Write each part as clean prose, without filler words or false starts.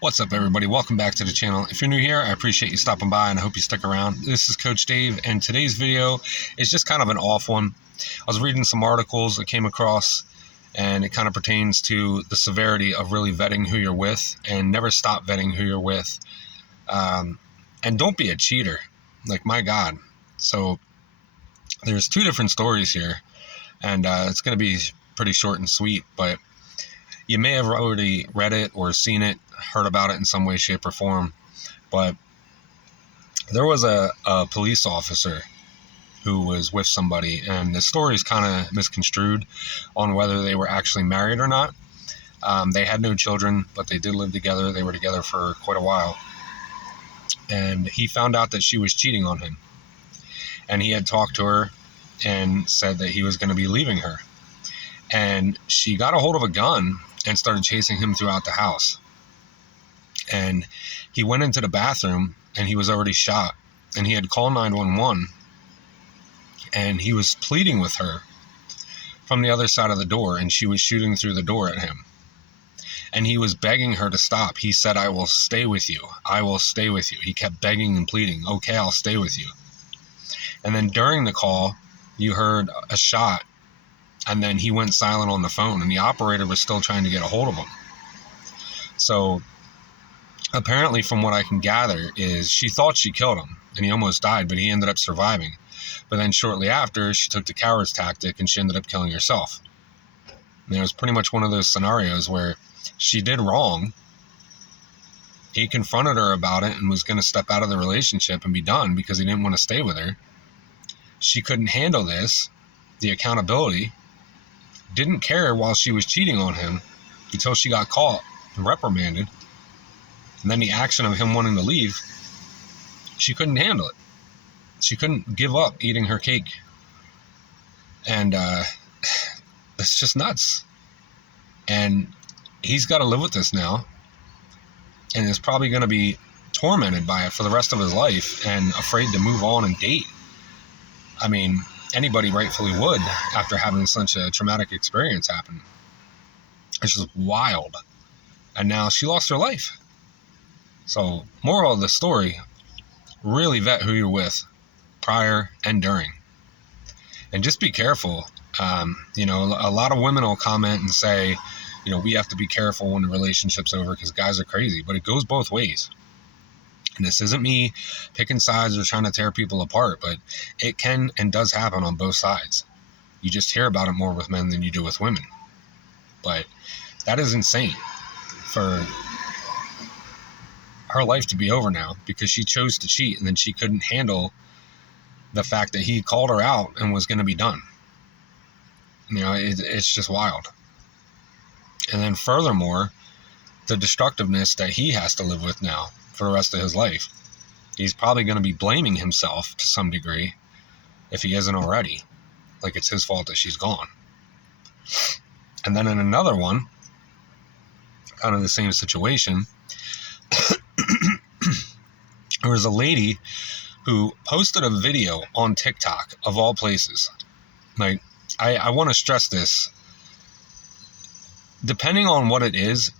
What's up, everybody? Welcome back to the channel. If you're new here, I appreciate you stopping by and I hope you stick around. This is Coach Dave, and today's video is just kind of an off one. I was reading some articles I came across, and it kind of pertains to the severity of really vetting who you're with, and never stop vetting who you're with. And don't be a cheater. Like, my God. So there's two different stories here, and it's going to be pretty short and sweet, but you may have already read it or seen it, heard about it in some way, shape, or form. But there was a police officer who was with somebody, and the story is kind of misconstrued on whether they were actually married or not. They had no children, but they did live together. They were together for quite a while. And he found out that she was cheating on him. And he had talked to her and said that he was going to be leaving her. And she got a hold of a gun and started chasing him throughout the house. And he went into the bathroom and he was already shot. And he had called 911. And he was pleading with her from the other side of the door, and she was shooting through the door at him. And he was begging her to stop. He said, "I will stay with you. I will stay with you." He kept begging and pleading. "Okay, I'll stay with you." And then during the call, you heard a shot, and then he went silent on the phone, and the operator was still trying to get a hold of him. So apparently, from what I can gather, is she thought she killed him, and he almost died, but he ended up surviving. But then shortly after, she took the coward's tactic, and she ended up killing herself. And it was pretty much one of those scenarios where she did wrong. He confronted her about it and was going to step out of the relationship and be done because he didn't want to stay with her. She couldn't handle this, the accountability, didn't care while she was cheating on him until she got caught and reprimanded. And then the action of him wanting to leave, she couldn't handle it. She couldn't give up eating her cake. And it's just nuts. And he's got to live with this now, and is probably going to be tormented by it for the rest of his life and afraid to move on and date. I mean, anybody rightfully would after having such a traumatic experience happen. It's just wild. And now she lost her life. So, moral of the story, really vet who you're with prior and during. And just be careful. A lot of women will comment and say, we have to be careful when the relationship's over because guys are crazy. But it goes both ways. And this isn't me picking sides or trying to tear people apart, but it can and does happen on both sides. You just hear about it more with men than you do with women. But that is insane for her life to be over now because she chose to cheat, and then she couldn't handle the fact that he called her out and was going to be done. It's just wild. And then furthermore, the destructiveness that he has to live with now for the rest of his life. He's probably going to be blaming himself to some degree if he isn't already. Like it's his fault that she's gone. And then in another one, kind of the same situation, there was a lady who posted a video on TikTok, of all places. Like, I want to stress this. Depending on what it is,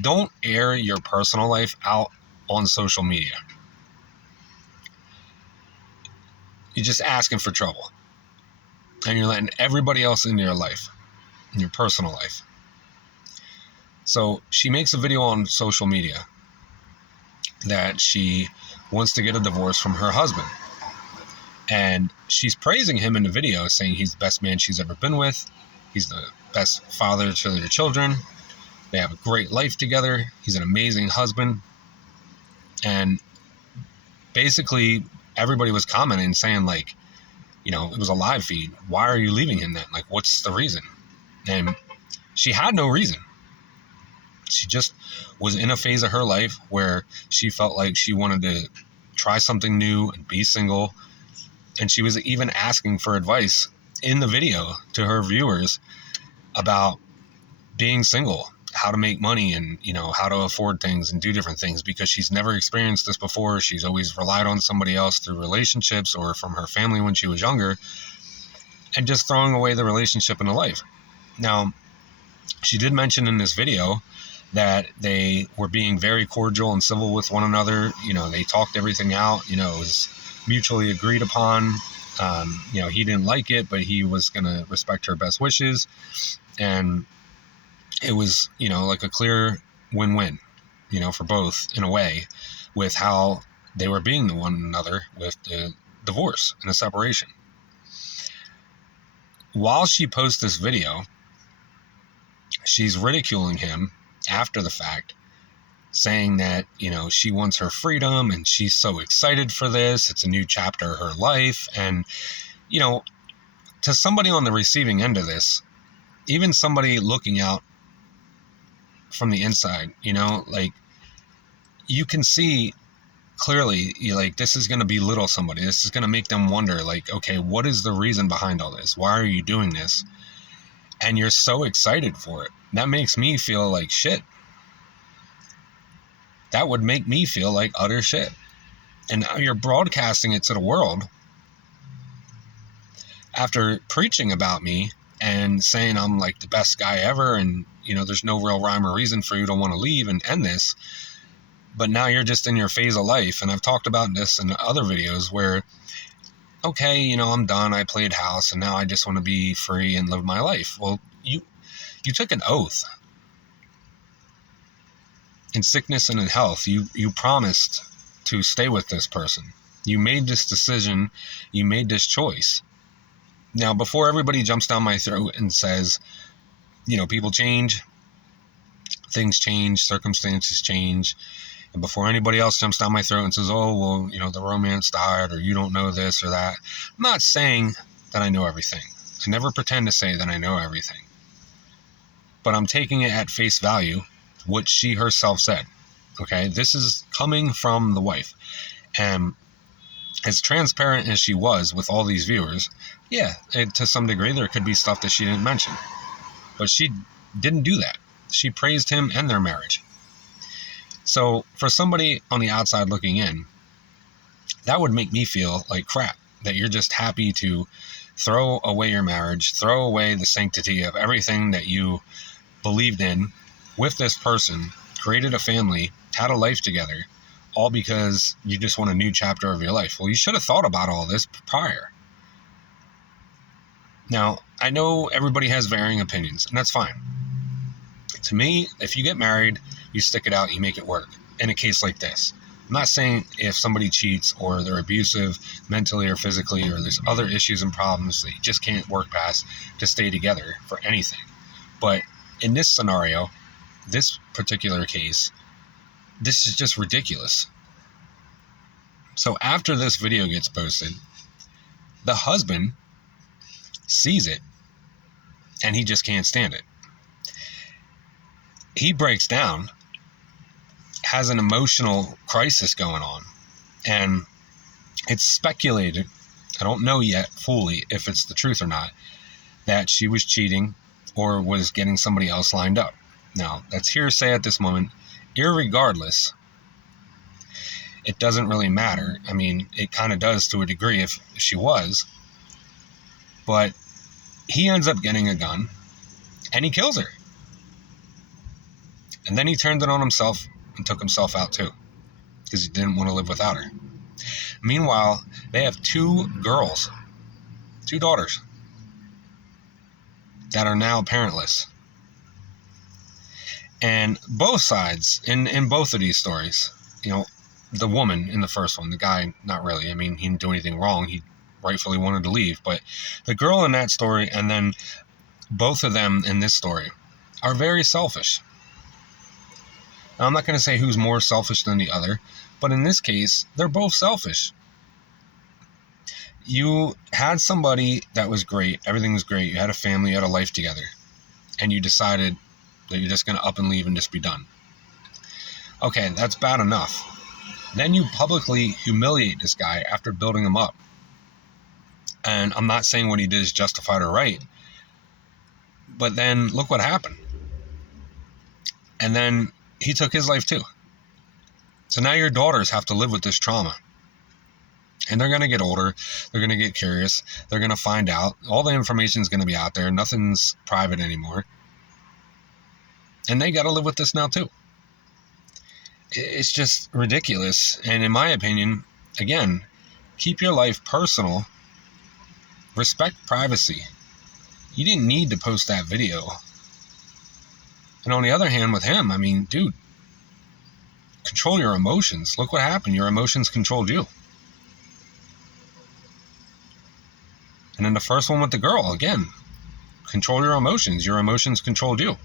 don't air your personal life out on social media. You're just asking for trouble. And you're letting everybody else into your life, in your personal life. So she makes a video on social media that she wants to get a divorce from her husband. And she's praising him in the video, saying he's the best man she's ever been with. He's the best father to their children. They have a great life together. He's an amazing husband. And basically, everybody was commenting, saying, like, it was a live feed. Why are you leaving him then? Like, what's the reason? And she had no reason. She just was in a phase of her life where she felt like she wanted to try something new and be single. And she was even asking for advice in the video to her viewers about being single, how to make money, and how to afford things and do different things, because she's never experienced this before. She's always relied on somebody else through relationships or from her family when she was younger, and just throwing away the relationship in her life. Now, she did mention in this video that they were being very cordial and civil with one another. They talked everything out. It was mutually agreed upon. He didn't like it, but he was going to respect her best wishes. And it was, like a clear win-win, for both in a way, with how they were being to one another with the divorce and the separation. While she posts this video, she's ridiculing him after the fact, saying that, she wants her freedom and she's so excited for this. It's a new chapter of her life. And, to somebody on the receiving end of this, even somebody looking out from the inside, like, you can see clearly, like, this is going to belittle somebody. This is going to make them wonder, like, okay, what is the reason behind all this? Why are you doing this? And you're so excited for it. That makes me feel like shit. That would make me feel like utter shit. And now you're broadcasting it to the world after preaching about me and saying I'm like the best guy ever, and there's no real rhyme or reason for you to want to leave and end this. But now you're just in your phase of life. And I've talked about this in other videos where, okay, I'm done. I played house and now I just want to be free and live my life. Well, you took an oath. In sickness and in health, you promised to stay with this person. You made this decision. You made this choice. Now, before everybody jumps down my throat and says, people change, things change, circumstances change, and before anybody else jumps down my throat and says, oh, well, the romance died, or you don't know this or that, I'm not saying that I know everything. I never pretend to say that I know everything. But I'm taking it at face value, what she herself said. Okay, this is coming from the wife. And as transparent as she was with all these viewers, yeah, to some degree there could be stuff that she didn't mention. But she didn't do that. She praised him and their marriage. So for somebody on the outside looking in, that would make me feel like crap, that you're just happy to throw away your marriage, throw away the sanctity of everything that you believed in with this person, created a family, had a life together, all because you just want a new chapter of your life. Well, you should have thought about all this prior. Now, I know everybody has varying opinions, and that's fine. To me, if you get married, you stick it out, you make it work. In a case like this, I'm not saying if somebody cheats or they're abusive mentally or physically, or there's other issues and problems that you just can't work past to stay together for anything. But in this scenario, this particular case, this is just ridiculous. So after this video gets posted, the husband sees it and he just can't stand it. He breaks down, has an emotional crisis going on, and it's speculated, I don't know yet fully if it's the truth or not, that she was cheating or was getting somebody else lined up. Now, that's hearsay at this moment. Irregardless, it doesn't really matter. I mean, it kind of does to a degree if she was. But he ends up getting a gun and he kills her. And then he turned it on himself and took himself out too, because he didn't want to live without her. Meanwhile, they have two girls, two daughters, that are now parentless. And both sides, in both of these stories, the woman in the first one, the guy, not really. I mean, he didn't do anything wrong. He rightfully wanted to leave. But the girl in that story, and then both of them in this story, are very selfish. Now, I'm not going to say who's more selfish than the other, but in this case, they're both selfish. You had somebody that was great. Everything was great. You had a family, you had a life together. And you decided that you're just going to up and leave and just be done. Okay, that's bad enough. Then you publicly humiliate this guy after building him up. And I'm not saying what he did is justified or right. But then look what happened. And then he took his life too. So now your daughters have to live with this trauma. And they're going to get older. They're going to get curious. They're going to find out. All the information is going to be out there. Nothing's private anymore. And they got to live with this now too. It's just ridiculous. And in my opinion, again, keep your life personal. Respect privacy. You didn't need to post that video. And on the other hand, with him, I mean, dude, control your emotions. Look what happened. Your emotions controlled you. And then the first one with the girl, again, control your emotions. Your emotions controlled you.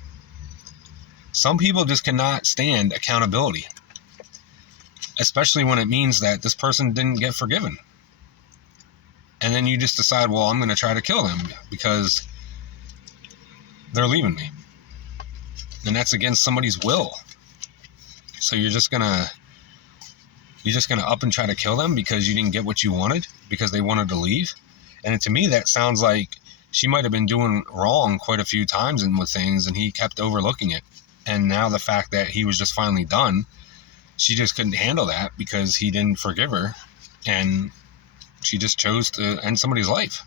Some people just cannot stand accountability, especially when it means that this person didn't get forgiven. And then you just decide, well, I'm going to try to kill them because they're leaving me. And that's against somebody's will. So you're just gonna up and try to kill them because you didn't get what you wanted, because they wanted to leave. And to me, that sounds like she might have been doing wrong quite a few times and with things, and he kept overlooking it. And now the fact that he was just finally done, she just couldn't handle that because he didn't forgive her, and she just chose to end somebody's life.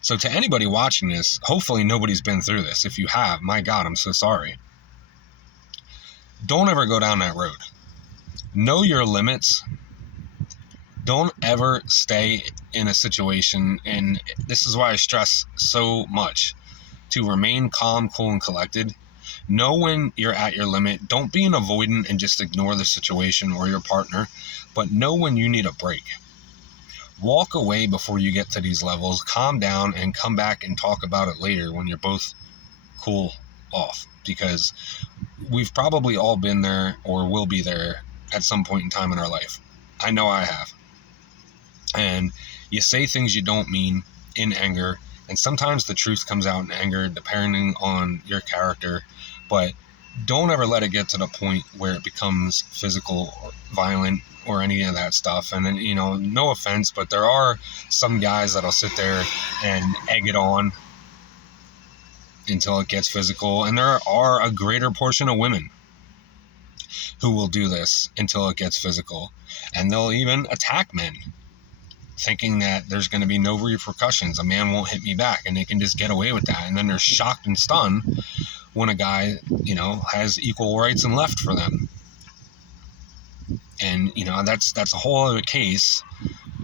So to anybody watching this, hopefully nobody's been through this. If you have, my God, I'm so sorry. Don't ever go down that road. Know your limits. Don't ever stay in a situation, and this is why I stress so much, to remain calm, cool, and collected. Know when you're at your limit. Don't be an avoidant and just ignore the situation or your partner, but know when you need a break. Walk away before you get to these levels, calm down, and come back and talk about it later when you're both cool off, because we've probably all been there or will be there at some point in time in our life. I know I have. And you say things you don't mean in anger, and sometimes the truth comes out in anger depending on your character, but don't ever let it get to the point where it becomes physical or violent or any of that stuff. And then, you know, no offense, but there are some guys that'll sit there and egg it on until it gets physical. And there are a greater portion of women who will do this until it gets physical. And they'll even attack men, thinking that there's going to be no repercussions. A man won't hit me back, and they can just get away with that. And then they're shocked and stunned when a guy, you know, has equal rights and left for them. And, you know, that's a whole other case.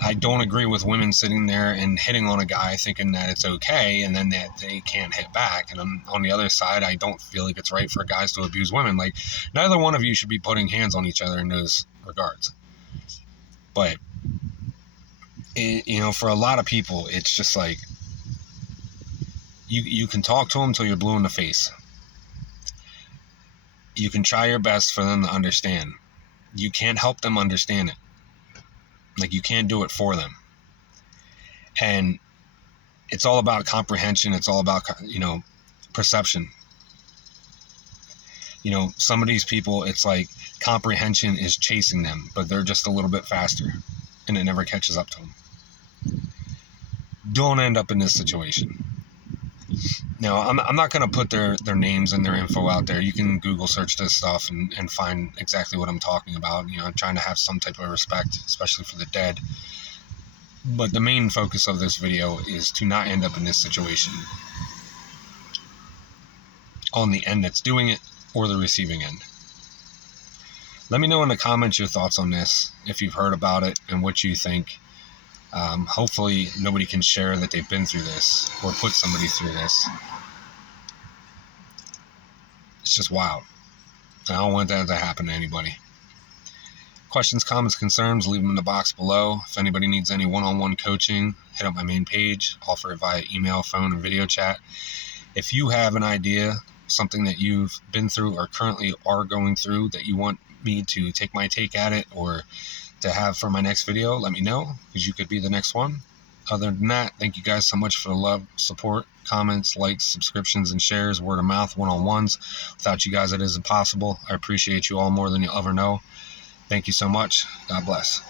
I don't agree with women sitting there and hitting on a guy thinking that it's okay, and then that they can't hit back. And on the other side, I don't feel like it's right for guys to abuse women. Like, neither one of you should be putting hands on each other in those regards. But, you know, for a lot of people, it's just like, you can talk to them until you're blue in the face. You can try your best for them to understand. You can't help them understand it. Like, you can't do it for them. And it's all about comprehension. It's all about, you know, perception. You know, some of these people, it's like comprehension is chasing them, but they're just a little bit faster, and it never catches up to them. Don't end up in this situation. Now, I'm not going to put their names and their info out there. You can Google search this stuff and find exactly what I'm talking about. You know, I'm trying to have some type of respect, especially for the dead. But the main focus of this video is to not end up in this situation on the end that's doing it or the receiving end. Let me know in the comments your thoughts on this, if you've heard about it and what you think. Hopefully nobody can share that they've been through this or put somebody through this. It's just wild. I don't want that to happen to anybody. Questions, comments, concerns, leave them in the box below. If anybody needs any one-on-one coaching, hit up my main page. Offer it via email, phone, and video chat. If you have an idea, something that you've been through or currently are going through that you want me to take my take at it or to have for my next video, let me know, because you could be the next one. Other than that, thank you guys so much for the love, support, comments, likes, subscriptions, and shares, word of mouth, one-on-ones. Without you guys, it isn't possible. I appreciate you all more than you'll ever know. Thank you so much. God bless.